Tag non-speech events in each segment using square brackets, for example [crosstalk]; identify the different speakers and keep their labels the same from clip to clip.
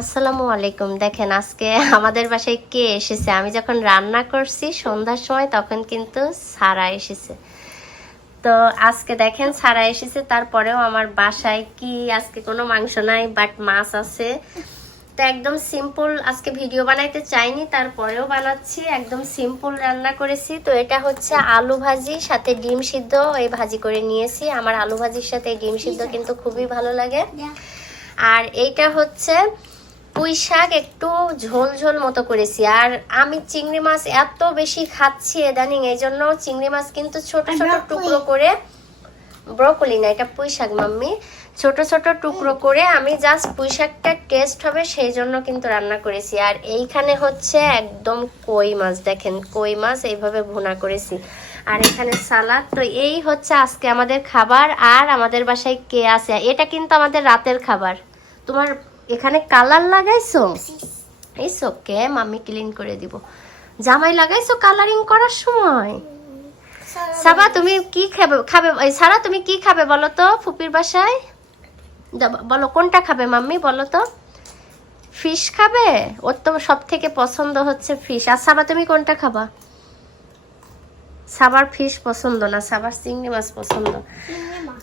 Speaker 1: আসসালামু আলাইকুম। দেখেন আজকে আমাদের বাসায় কে এসেছে? আমি যখন রান্না করছি সন্ধ্যার সময় তখন কিন্তু সারা এসেছে। তো আজকে দেখেন সারা এসেছে। তারপরেও আমার বাসায় কি? আজকে কোনো মাংস নাই বাট মাছ আছে। তো একদম সিম্পল আজকে ভিডিও বানাইতে চাইনি তারপরেও বানাচ্ছি। একদম সিম্পল রান্না করেছি। তো এটা হচ্ছে আলু ভাজি সাথে ডিম সিদ্ধ। এই ভাজি করে নিয়েছি। আমার আলু ভাজির সাথে ডিম সিদ্ধ কিন্তু খুবই ভালো লাগে। আর এইটা হচ্ছে পুঁই শাক একটু ঝোল ঝোল মতো করেছি। আর আমি চিংড়ি মাছ এত বেশি খাচ্ছি এদানিং এই জন্য চিংড়ি মাছ কিন্তু ছোট ছোট টুকরো করে ব্রকলি না এটা পুঁই শাক মাম্মি। ছোট ছোট টুকরো করে আমি জাস্ট পুঁই শাকটা টেস্ট হবে সেই জন্য কিন্তু রান্না করেছি। আর এইখানে হচ্ছে একদম কই মাছ দেখেন কই মাছ এইভাবে ভুনা করেছি। আর এখানে সালাদ তো এই হচ্ছে আজকে আমাদের খাবার। আর আমাদের বাসায় কে আছে? এটা কিন্তু আমাদের রাতের খাবার। তোমার এখানে কালার লাগাইছো? ইটস ওকে মাম্মি ক্লিন করে দিব। জামাই লাগাইছো কালারিং করার সময়? সাবা তুমি কি খাবে খাবে এই সারা তুমি কি খাবে বলো তো ফুপির বাসায়? বলো কোনটা খাবে মাম্মি বলো তো। ফিশ খাবে? ওর তো সব থেকে পছন্দ হচ্ছে ফিশ। আর সাবা তুমি কোনটা খাবা? সাবার ফিশ পছন্দ না? সাবার চিংড়ি মাছ পছন্দ।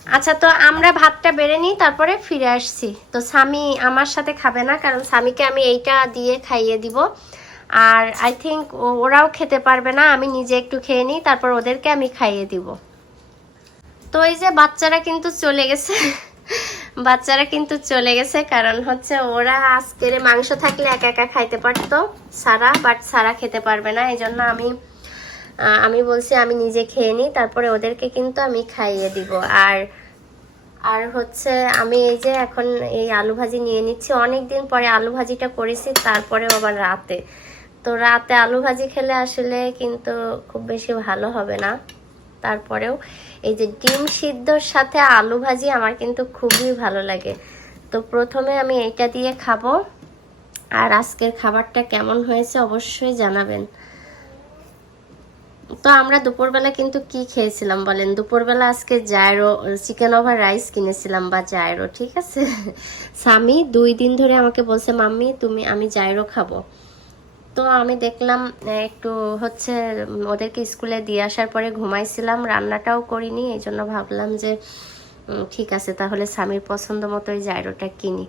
Speaker 1: আচ্ছা তো আমরা ভাতটা বেড়ে নিই, তারপরে ফিরে আসছি। তো স্বামী আমার সাথে খাবে না, কারণ স্বামীকে আমি এইটা দিয়ে খাইয়ে দিব। আর আই থিঙ্ক ওরাও খেতে পারবে না, আমি নিজে একটু খেয়ে নিই, তারপর ওদেরকে আমি খাইয়ে দিব। তো এই যে বাচ্চারা কিন্তু চলে গেছে, [laughs] বাচ্চারা কিন্তু চলে গেছে, কারণ হচ্ছে ওরা আজকের মাংস থাকলে একা একা খাইতে পারতো, সারা বাট সারা খেতে পারবে না এই জন্য আমি আমি বলছি আমি নিজে খেয়ে নিই, তারপরে ওদেরকে কিন্তু আমি খাইয়ে দিব। আর আর হচ্ছে আমি এই যে এখন এই আলু ভাজি নিয়ে নিচ্ছি। অনেক দিন পরে আলু ভাজিটা করেছি তারপরে আবার রাতে। তো রাতে আলু ভাজি খেলে আসলে কিন্তু খুব বেশি ভালো হবে না। তারপরেও এই যে ডিম সিদ্ধর সাথে আলু ভাজি আমার কিন্তু খুবই ভালো লাগে। তো প্রথমে আমি এইটা দিয়ে খাব। আর আজকের খাবারটা কেমন হয়েছে অবশ্যই জানাবেন। তো আমরা দুপুরবেলা কিন্তু কি খেয়েছিলাম বলেন? দুপুরবেলা আজকে জায়রো চিকেন ওভার রাইস কিনেছিলাম বা জায়রো, ঠিক আছে? [laughs] স্বামী দুই দিন ধরে আমাকে বলছে, মাম্মি, তুমি, আমি জায়রো খাব। তো আমি দেখলাম একটু হচ্ছে ওদেরকে স্কুলে দিয়ে আসার পরে ঘুমাইছিলাম, রান্নাটাও করিনি এই জন্য ভাবলাম যে ঠিক আছে, তাহলে স্বামীর পছন্দ মতো ওই জায়রোটা কিনি।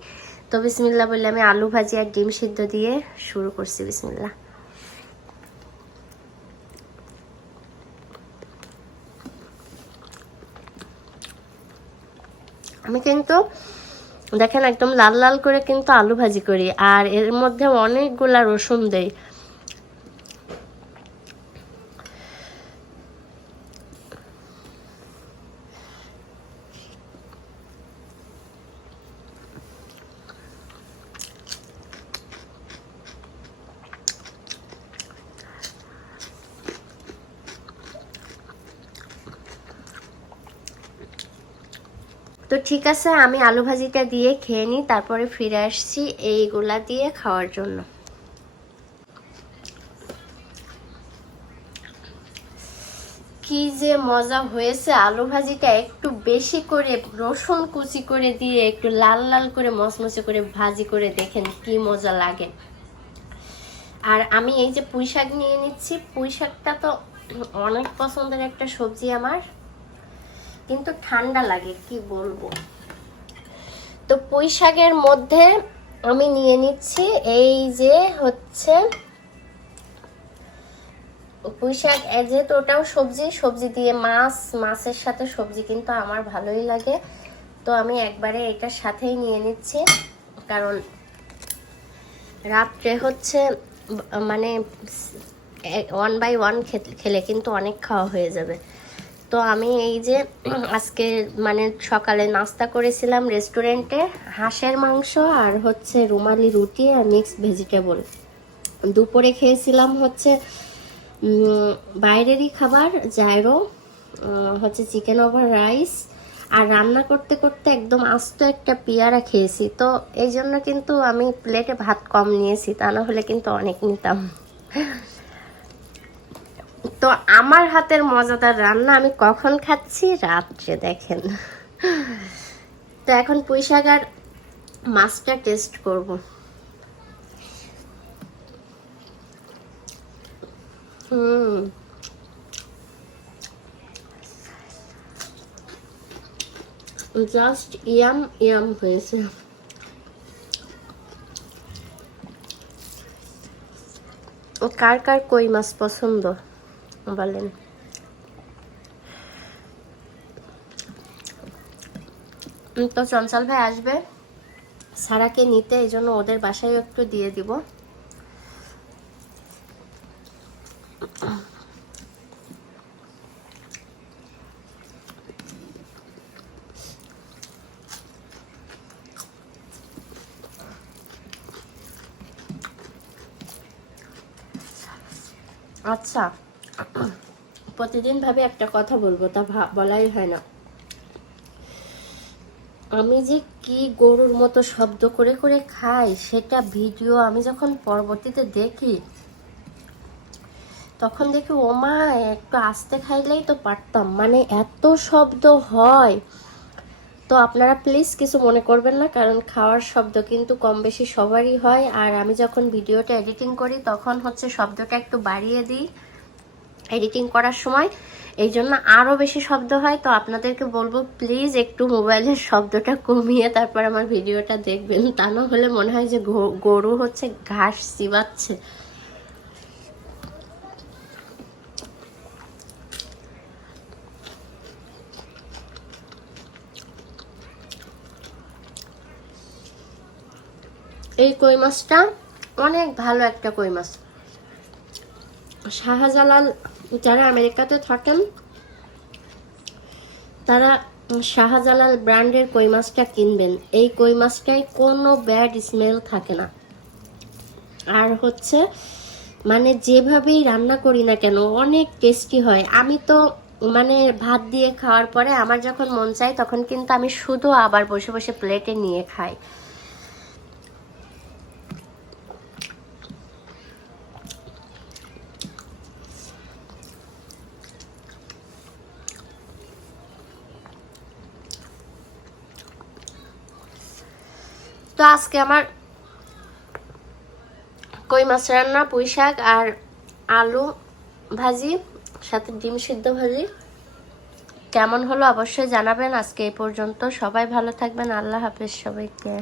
Speaker 1: তো বিসমিল্লা বললে আমি আলু ভাজি আর ডিম সিদ্ধ দিয়ে শুরু করছি বিসমিল্লা আমি কিন্তু দেখেন একদম লাল লাল করে কিন্তু আলু ভাজি করি, আর এর মধ্যে অনেকগুলা রসুন দেই। তো ঠিক আছে, আমি আলু ভাজিটা দিয়ে খেয়ে নিই, তারপরে ফিরে আসছি এইগুলা দিয়ে খাওয়ার জন্য। কি যে মজা হয়েছে, আলু ভাজিটা একটু বেশি করে রসুন কুচি করে দিয়ে একটু লাল লাল করে মচমচে করে ভাজি করে দেখেন কি মজা লাগে। আর আমি এই যে পুঁই শাক নিয়ে নিচ্ছি পুঁই শাকটা তো অনেক পছন্দের একটা সবজি আমার। কিন্তু ঠান্ডা লাগে, কি বলব? তো পুঁই শাকের মধ্যে আমি নিয়ে নিচ্ছি, এই যে হচ্ছে পুঁই শাক যেহেতু ওটাও সবজি সবজি দিয়ে মাছ, মাছের সাথে সবজি কিন্তু আমার ভালোই লাগে। তো আমি একবারে এটার সাথেই নিয়ে নিচ্ছি, কারণ রাত্রে হচ্ছে মানে ওয়ান বাই ওয়ান খেলে কিন্তু অনেক খাওয়া হয়ে যাবে। তো আমি এই যে আজকে মানে সকালে নাস্তা করেছিলাম রেস্টুরেন্টে, হাঁসের মাংস আর হচ্ছে রুমালি রুটি আর মিক্সড ভেজিটেবল। দুপুরে খেয়েছিলাম হচ্ছে বাইরেরই খাবার জায়রো হচ্ছে চিকেন ওভার রাইস আর রান্না করতে করতে একদম আস্ত একটা পেয়ারা খেয়েছি। তো এই জন্য কিন্তু আমি প্লেটে ভাত কম নিয়েছি, তা না হলে কিন্তু অনেক নিতাম। তো আমার হাতের মজাদার রান্না আমি কখন খাচ্ছি? রাত্রে দেখেন। তো এখন পুঁইশাক আর মাছটা টেস্ট করব। জাস্ট ইয়াম ইয়াম হয়েছে। কার কার কই মাছ পছন্দ? বলেন তো চঞ্চল ভাই আসবে। সারাকে নিতে, এই জন্য ওদের বাসায় একটু দিয়ে দিব। আচ্ছা। [coughs] প্রতিদিন ভাবে একটা কথা বলব, তা বলাই হয় না। আমি যে কি গরুর মতো শব্দ করে করে খাই, সেটা ভিডিও আমি যখন পরবর্তীতে দেখি, তখন দেখি ওমা একটু আস্তে খাইলেই তো পারতাম। মানে এত শব্দ হয়। তো আপনারা প্লিজ কিছু মনে করবেন না, কারণ খাওয়ার শব্দ কিন্তু কম বেশি সবারই হয়। আর আমি যখন ভিডিওটা এডিটিং করি, তখন হচ্ছে শব্দটা একটু বাড়িয়ে দিই। এডিটিং করার সময় এই জন্য আরও বেশি শব্দ হয়। তো আপনাদেরকে বলব প্লিজ একটু মোবাইলের শব্দটা কমিয়ে তারপর আমার ভিডিওটা দেখবেন। তা না হলে মনে হয় যে গরু হচ্ছে ঘাস চিবাচ্ছে। এই কই মাছটা? অনেক ভালো একটা কই মাছ। শাহজালাল যারা আমেরিকাতে থাকেন, তারা শাহজালাল ব্র্যান্ডের কই মাছটা কিনবেন। এই কই মাছটায় কোনো ব্যাড স্মেল থাকে না। আর হচ্ছে মানে যেভাবেই রান্না করি না কেন, অনেক টেস্টি হয়। আমি তো মানে ভাত দিয়ে খাওয়ার পরে আমার যখন মন চায়, তখন কিন্তু আমি শুধু আবার বসে বসে প্লেটে নিয়ে খাই। তো আজকে আমার কই মাছ রান্না পুঁই শাক আর আলু ভাজি, সাথে ডিম সিদ্ধ ভাজি। কেমন হলো অবশ্যই জানাবেন। আজকে এই পর্যন্ত সবাই ভালো থাকবেন। আল্লাহ হাফেজ সবাইকে।